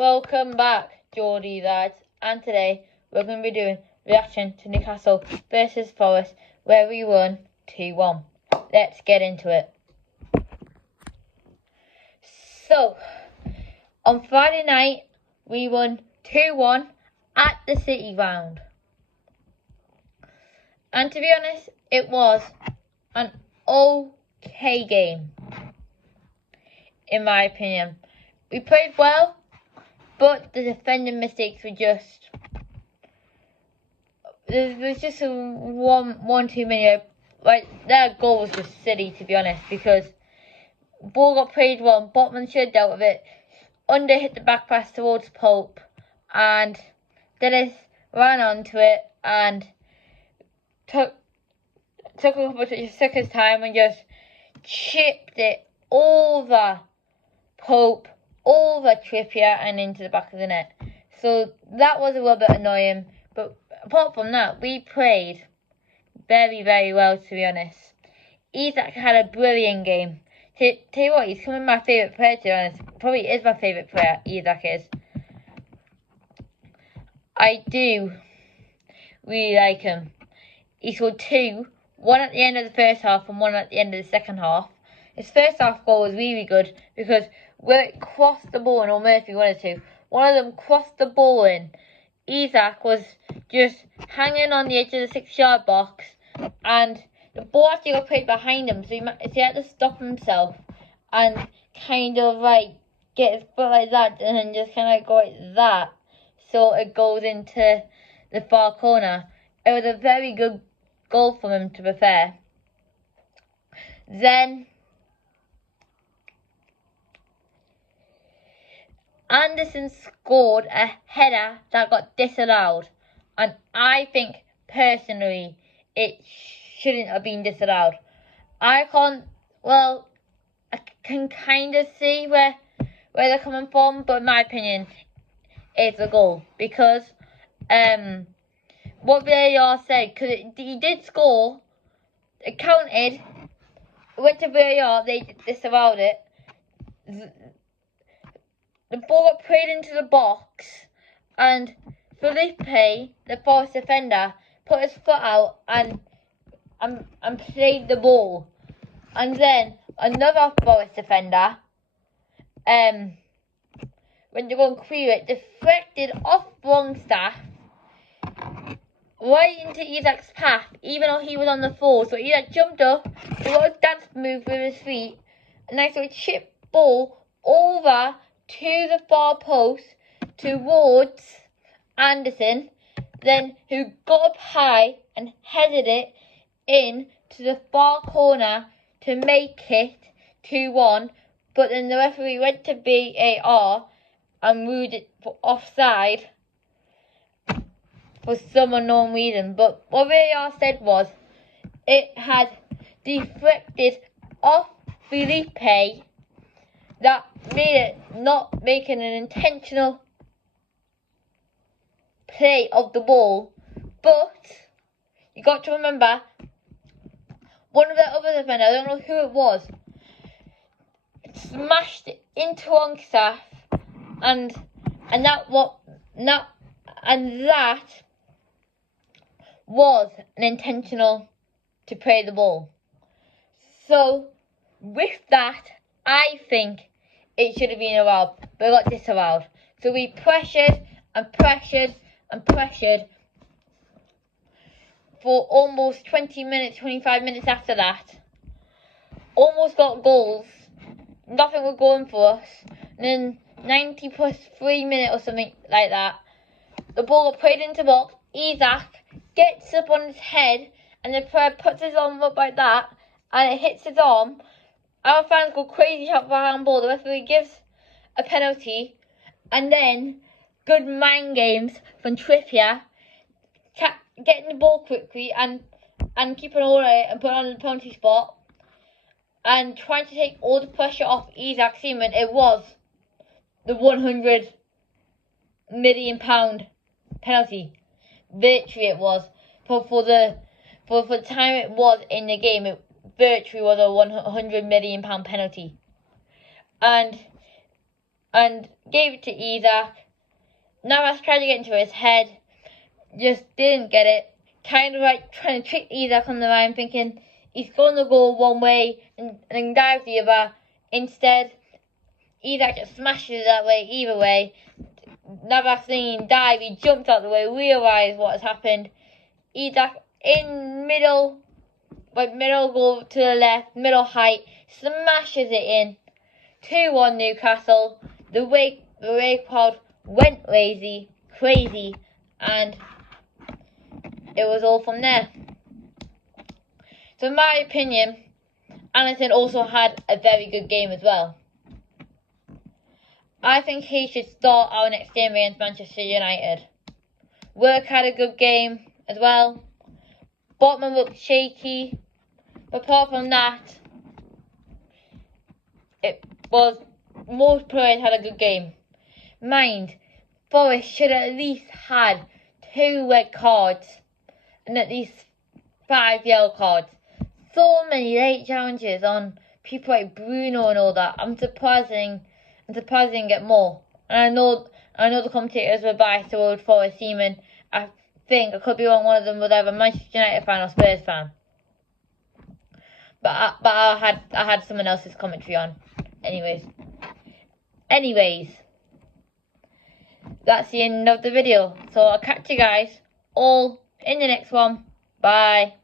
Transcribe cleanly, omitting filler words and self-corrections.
Welcome back, Geordie lads, and today we're going to be doing reaction to Newcastle versus Forest, where we won 2-1. Let's get into it. So, on Friday night, we won 2-1 at the City Ground. And to be honest, it was an okay game, in my opinion. We played well, but the defending mistakes were just... There's just one too many. Like, their goal was just silly, to be honest, because ball got played wrong. Botman should have dealt with it. Under hit the back pass towards Pope, and Dennis ran onto it and took his time and just chipped it over Pope, over Trippier, and into the back of the net. So that was a little bit annoying. But apart from that, we played very, very well, to be honest. Isak had a brilliant game. Tell you what, he's becoming my favourite player, to be honest. Probably is my favourite player, Isak is. I do really like him. He scored two, one at the end of the first half and one at the end of the second half. His first half goal was really good because where it crossed the ball and Murphy wanted to, one of them crossed the ball in. Isak was just hanging on the edge of the 6-yard box, and the ball actually got played behind him, so he had to stop himself and kind of like get his foot like that and then just kind of go like that, so it goes into the far corner. It was a very good goal from him, to be fair. Then Anderson scored a header that got disallowed, and I think personally it shouldn't have been disallowed. I can kind of see where they're coming from, but in my opinion it's a goal because what VAR said, because he did score, it counted, it went to VAR, they disallowed it. The ball got played into the box, and Felipe, the Forest defender, put his foot out and played the ball. And then another Forest defender, when they go and clear it, deflected off Longstaff right into Isak's path, even though he was on the floor. So Isak jumped up, did a little dance move with his feet, and nice little chip ball over to the far post towards Anderson, then who got up high and headed it in to the far corner to make it 2-1. But then the referee went to VAR and ruled it for offside for some unknown reason. But what VAR said was it had deflected off Felipe, that made it not making an intentional play of the ball. But you got to remember, one of the other defenders, I don't know who it was, smashed it into Longstaff, and that was an intentional to play the ball. So with that, I think it should have been allowed, but it got disallowed. So we pressured and pressured and pressured for almost 20 minutes, 25 minutes after that. Almost got goals. Nothing was going for us. And then 90 plus 3 minutes or something like that, the ball got played into the box. Isak gets up on his head, and the player puts his arm up like that, and it hits his arm. Our fans go crazy, shout for handball. The referee gives a penalty, and then good mind games from Trippier, getting the ball quickly and keeping all of it and putting on the penalty spot, and trying to take all the pressure off Isak Seaman. It was the £100 million penalty. Virtually it was. For the time it was in the game, it virtually was a £100 million penalty. And and gave it to Isaac. Navas tried to get into his head, just didn't get it. Kind of like trying to trick Isaac on the line, thinking he's going to go one way and then dive the other. Instead, Isaac just smashes it that way, either way. Navas thinking dive, he jumped out the way, realised what has happened. Isaac in middle goal to the left, middle height, smashes it in. 2-1 Newcastle. The away crowd went crazy, and it was all from there. So in my opinion, Anderson also had a very good game as well. I think he should start our next game against Manchester United. Work had a good game as well. Botman looked shaky. But apart from that, most players had a good game. Mind, Forest should have at least had 2 red cards and at least 5 yellow cards. So many late challenges on people like Bruno and all that. I'm surprised they didn't get more. And I know the commentators were biased towards Forest Seaman. I think I could be wrong. One of them was either Manchester United fan or Spurs fan. But I had someone else's commentary on. Anyways, that's the end of the video. So I'll catch you guys all in the next one. Bye.